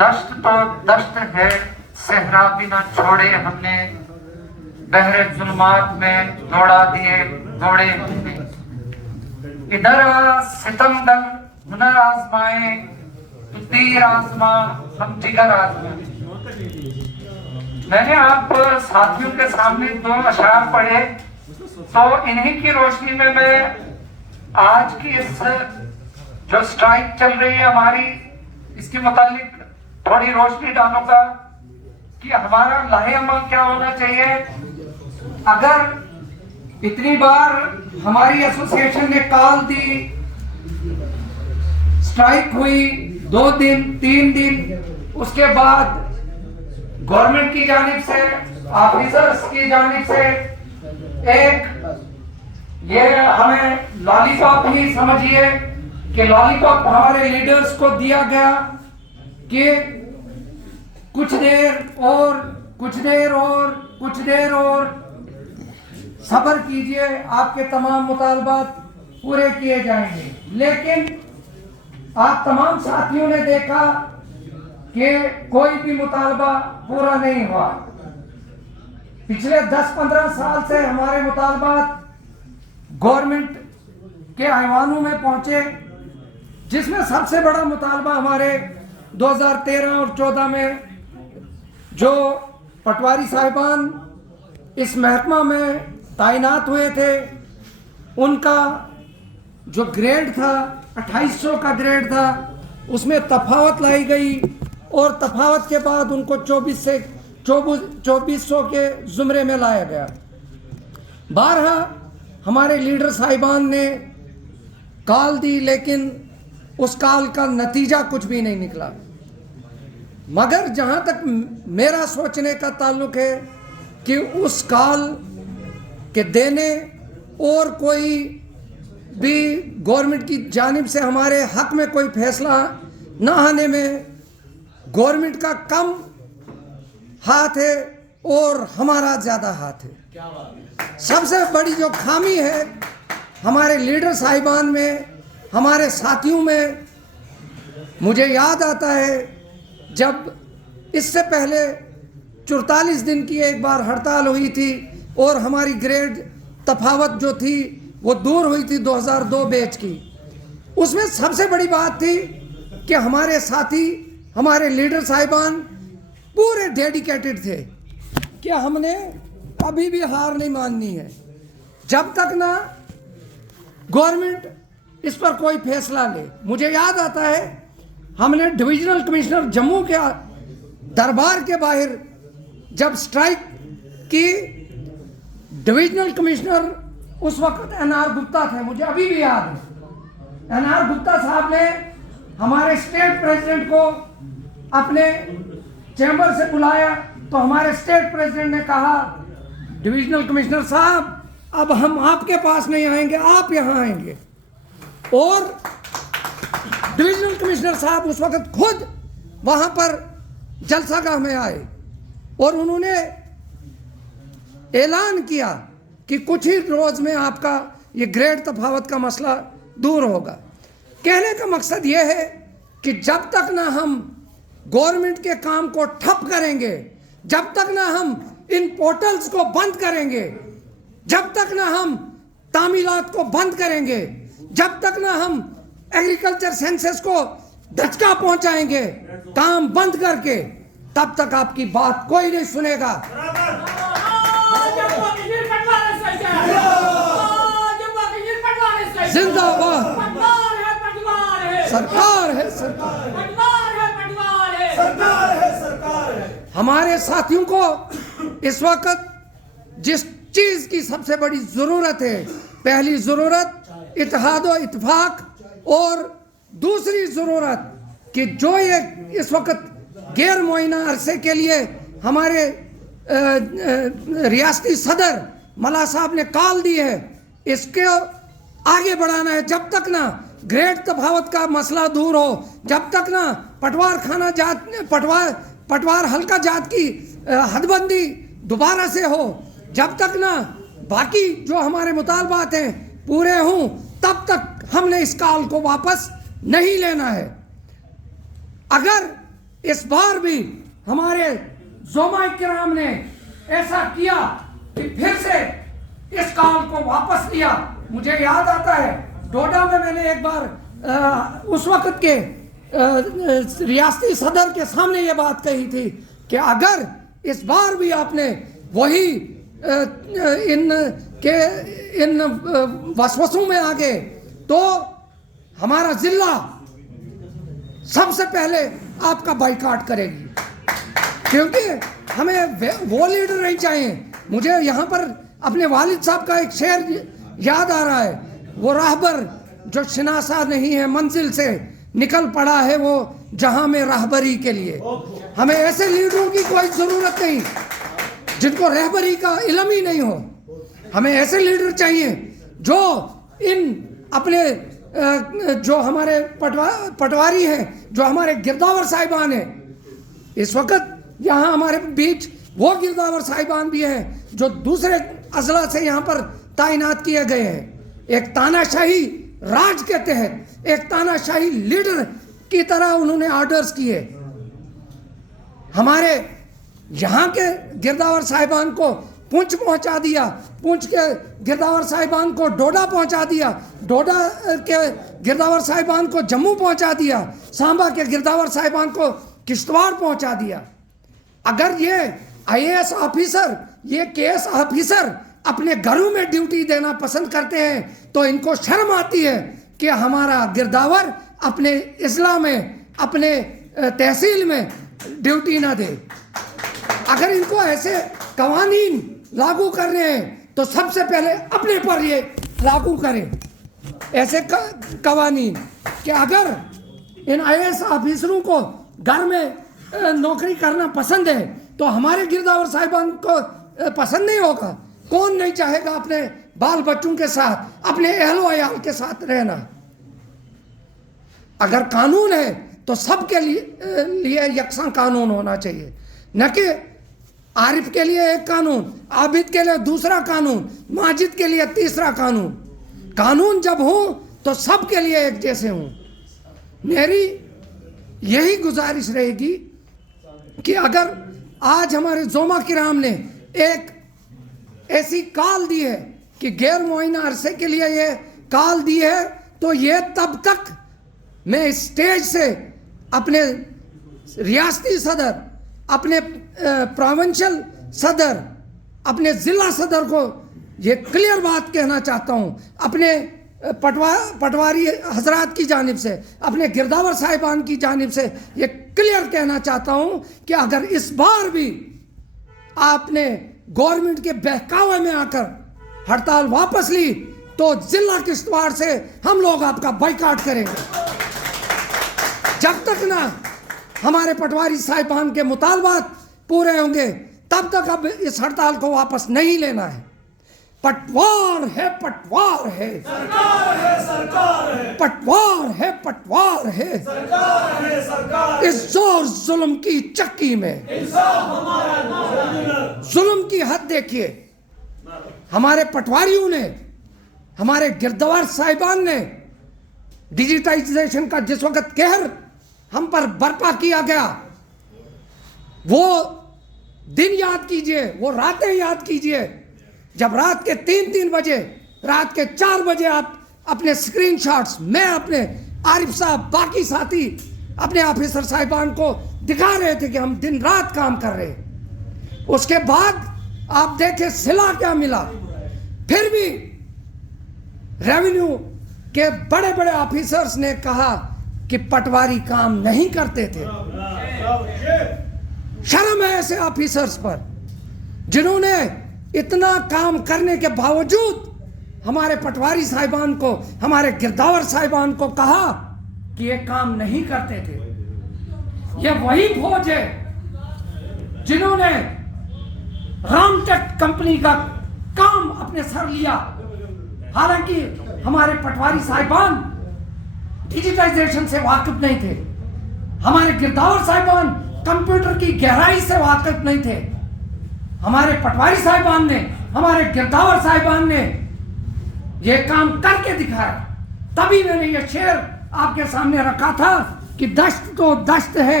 دشت تو دشت ہے صحرا بھی نہ چھوڑے ہم نے، بحر ظلمات میں دوڑا دیے دوڑے ہم نے، ادھر ستم در ہنر آزمائے تو تیر آزما ہم جگر آزمائے۔ میں نے آپ ساتھیوں کے سامنے 2 اشعار پڑھے، تو انہی کی روشنی میں آج کی اس جو سٹرائک چل رہی ہے ہماری، اس کے متعلق تھوڑی روشنی ڈالوں گا کہ ہمارا لاہ عمل کیا ہونا چاہیے۔ اگر اتنی بار ہماری ایسوسی ایشن نے کال دی، سٹرائک ہوئی 2 دن 3 دن، اس کے بعد گورنمنٹ کی جانب سے آفیسرز کی جانب سے ایک یہ ہمیں لالی پاپ ہی سمجھیے کہ لالی پاپ ہمارے لیڈرز کو دیا گیا کہ کچھ دیر اور صبر کیجئے، آپ کے تمام مطالبات پورے کیے جائیں گے۔ لیکن آپ تمام ساتھیوں نے دیکھا کہ کوئی بھی مطالبہ پورا نہیں ہوا۔ پچھلے 10-15 سال سے ہمارے مطالبات گورنمنٹ کے ایوانوں میں پہنچے، جس میں سب سے بڑا مطالبہ ہمارے 2013 اور 14 میں جو پٹواری صاحبان اس محکمہ میں تعینات ہوئے تھے، ان کا جو گریڈ تھا 2800 کا گریڈ تھا، اس میں تفاوت لائی گئی اور تفاوت کے بعد ان کو 2400 کے زمرے میں لایا گیا۔ بارہا ہمارے لیڈر صاحبان نے کال دی، لیکن اس کال کا نتیجہ کچھ بھی نہیں نکلا۔ مگر جہاں تک میرا سوچنے کا تعلق ہے کہ اس کال کے دینے اور کوئی بھی گورنمنٹ کی جانب سے ہمارے حق میں کوئی فیصلہ نہ آنے میں گورنمنٹ کا کم ہاتھ ہے اور ہمارا زیادہ ہاتھ ہے۔ سب سے بڑی جو خامی ہے ہمارے لیڈر صاحبان میں، ہمارے ساتھیوں میں، مجھے یاد آتا ہے جب اس سے پہلے 44 دن کی ایک بار ہڑتال ہوئی تھی اور ہماری گریڈ تفاوت جو تھی وہ دور ہوئی تھی 2002 بیچ کی۔ اس میں سب سے بڑی بات تھی کہ ہمارے ساتھی، ہمارے لیڈر صاحبان پورے ڈیڈیکیٹڈ تھے کہ ہم نے ابھی بھی ہار نہیں ماننی ہے جب تک نہ گورنمنٹ اس پر کوئی فیصلہ لے۔ مجھے یاد آتا ہے ہم نے ڈویژنل کمشنر جموں کے دربار کے باہر جب سٹرائک کی، ڈویژنل کمشنر اس وقت این آر گپتا تھے، مجھے ابھی بھی یاد ہے۔ این آر گپتا صاحب نے ہمارے اسٹیٹ پریزیڈنٹ کو اپنے چیمبر سے بلایا تو ہمارے اسٹیٹ پریزیڈنٹ نے کہا ڈویژنل کمشنر صاحب اب ہم آپ کے پاس نہیں آئیں گے، آپ یہاں آئیں گے۔ اور ڈویژنل کمشنر صاحب اس وقت خود وہاں پر جلسہ گاہ میں آئے اور انہوں نے اعلان کیا کہ کچھ ہی روز میں آپ کا یہ گریڈ تفاوت کا مسئلہ دور ہوگا۔ کہنے کا مقصد یہ ہے کہ جب تک نہ ہم گورنمنٹ کے کام کو ٹھپ کریں گے، جب تک نہ ہم ان پورٹلز کو بند کریں گے، جب تک نہ ہم تعمیلات کو بند کریں گے، جب تک نہ ہم ایگریکلچر سینسس کو دھچکا پہنچائیں گے کام بند کر کے، تب تک آپ کی بات کوئی نہیں سنے گا۔ زندہ باد سرکار ہے، ہمارے ساتھیوں کو اس وقت جس چیز کی سب سے بڑی ضرورت ہے، پہلی ضرورت اتحاد و اتفاق، اور دوسری ضرورت کہ جو یہ اس وقت غیر معینہ عرصے کے لیے ہمارے ریاستی صدر ملا صاحب نے کال دی ہے، اس کے آگے بڑھانا ہے۔ جب تک نہ گریڈ تفاوت کا مسئلہ دور ہو، جب تک نہ پٹوار حلقہ جات کی حد بندی دوبارہ سے ہو، جب تک نہ باقی جو ہمارے مطالبات ہیں پورے ہوں، تب تک ہم نے اس کال کو واپس نہیں لینا ہے۔ اگر اس بار بھی ہمارے زوما کرام نے ایسا کیا کہ پھر سے اس کال کو واپس لیا. مجھے یاد آتا ہے ڈوڈا میں نے ایک بار اس وقت کے ریاستی صدر کے سامنے یہ بات کہی تھی کہ اگر اس بار بھی آپ نے وہی ان وسوسوں میں آگے تو ہمارا ضلع سب سے پہلے آپ کا بائیکاٹ کرے گی، کیونکہ ہمیں وہ لیڈر نہیں چاہیے. مجھے یہاں پر اپنے والد صاحب کا ایک شعر یاد آ رہا ہے، وہ راہبر جو شناسا نہیں ہے منزل سے نکل پڑا ہے وہ جہاں میں راہبری کے لیے. ہمیں ایسے لیڈروں کی کوئی ضرورت نہیں جن کو رہبری کا علم ہی نہیں ہو. ہمیں ایسے لیڈر چاہیے جو ان اپنے جو ہمارے پٹواری ہیں، جو ہمارے گرداور صاحبان ہیں، اس وقت یہاں ہمارے بیچ وہ گرداور صاحبان بھی ہیں جو دوسرے اضلاع سے یہاں پر تعینات کیے گئے ہیں. ایک تاناشاہی راج کے تحت ایک تاناشاہی لیڈر کی طرح انہوں نے آرڈرز کیے. ہمارے یہاں کے گرداور صاحبان کو پونچھ پہنچا دیا، پونچھ کے گرداور صاحبان کو ڈوڈا پہنچا دیا، ڈوڈا کے گرداور صاحبان کو جموں پہنچا دیا، سانبا کے گرداور صاحبان کو کشتواڑ پہنچا دیا. اگر یہ آئی اے ایس آفیسر، یہ کے ایس آفیسر اپنے گھروں میں ڈیوٹی دینا پسند کرتے ہیں تو ان کو شرم آتی ہے کہ ہمارا گرداور اپنے اضلاع میں اپنے تحصیل میں ڈیوٹی نہ دے. اگر ان کو ایسے قوانین لاگو کر رہے ہیں تو سب سے پہلے اپنے پر یہ لاگو کریں ایسے قوانین کہ اگر ان آئی اے ایس آفیسروں کو گھر میں نوکری کرنا پسند ہے تو ہمارے گرداور صاحبان کو پسند نہیں ہوگا. کون نہیں چاہے گا اپنے بال بچوں کے ساتھ، اپنے اہل و عیال کے ساتھ رہنا؟ اگر قانون ہے تو سب کے لیے یکساں قانون ہونا چاہیے، نہ کہ عارف کے لیے ایک قانون، عابد کے لیے دوسرا قانون، ماجد کے لیے تیسرا قانون. قانون جب ہوں تو سب کے لیے ایک جیسے ہوں. میری یہی گزارش رہے گی کہ اگر آج ہمارے زوما کرام نے ایک ایسی کال دی ہے کہ غیر معینہ عرصے کے لیے یہ کال دی ہے تو یہ تب تک میں اسٹیج سے اپنے ریاستی صدر، اپنے پروونشل صدر، اپنے ضلع صدر کو یہ کلیئر بات کہنا چاہتا ہوں، اپنے پٹواری حضرات کی جانب سے، اپنے گرداور صاحبان کی جانب سے یہ کلیئر کہنا چاہتا ہوں کہ اگر اس بار بھی آپ نے گورنمنٹ کے بہکاوے میں آ کر ہڑتال واپس لی تو ضلع کشتواڑ سے ہم لوگ آپ کا بائیکاٹ کریں گے. جب تک نہ ہمارے پٹواری صاحبان کے مطالبات پورے ہوں گے تب تک اب اس ہڑتال کو واپس نہیں لینا ہے. پٹوار ہے، پٹوار ہے، سرکار ہے، سرکار ہے، پٹوار ہے، پٹوار ہے، سرکار ہے، سرکار ہے. اس زور ظلم کی چکی میں انصاف ہمارا نام. ظلم کی حد دیکھیے. ہمارے پٹواریوں نے، ہمارے گردوار صاحبان نے ڈیجیٹائزیشن کا جس وقت قہر ہم پر برپا کیا گیا، وہ دن یاد کیجئے، وہ راتیں یاد کیجئے جب رات کے 3 بجے، رات کے 4 بجے آپ اپنے سکرین شاٹس، میں اپنے عارف صاحب، باقی ساتھی اپنے آفیسر صاحبان کو دکھا رہے تھے کہ ہم دن رات کام کر رہے. اس کے بعد آپ دیکھیں صلہ کیا ملا. پھر بھی ریونیو کے بڑے بڑے آفیسرز نے کہا کہ پٹواری کام نہیں کرتے تھے. شرم ہے ایسے آفیسرز پر جنہوں نے اتنا کام کرنے کے باوجود ہمارے پٹواری صاحبان کو، ہمارے گرداور صاحبان کو کہا کہ یہ کام نہیں کرتے تھے. یہ وہی فوج ہے جنہوں نے رام ٹیک کمپنی کا کام اپنے سر لیا، حالانکہ ہمارے پٹواری صاحبان ڈیجیٹائزیشن سے واقف نہیں تھے، ہمارے گرداور صاحبان کمپیوٹر کی گہرائی سے واقف نہیں تھے. ہمارے پٹواری صاحبان نے، ہمارے گرداور صاحبان نے یہ کام کر کے دکھایا. تبھی میں نے یہ شعر آپ کے سامنے رکھا تھا کہ دشت تو دشت ہے،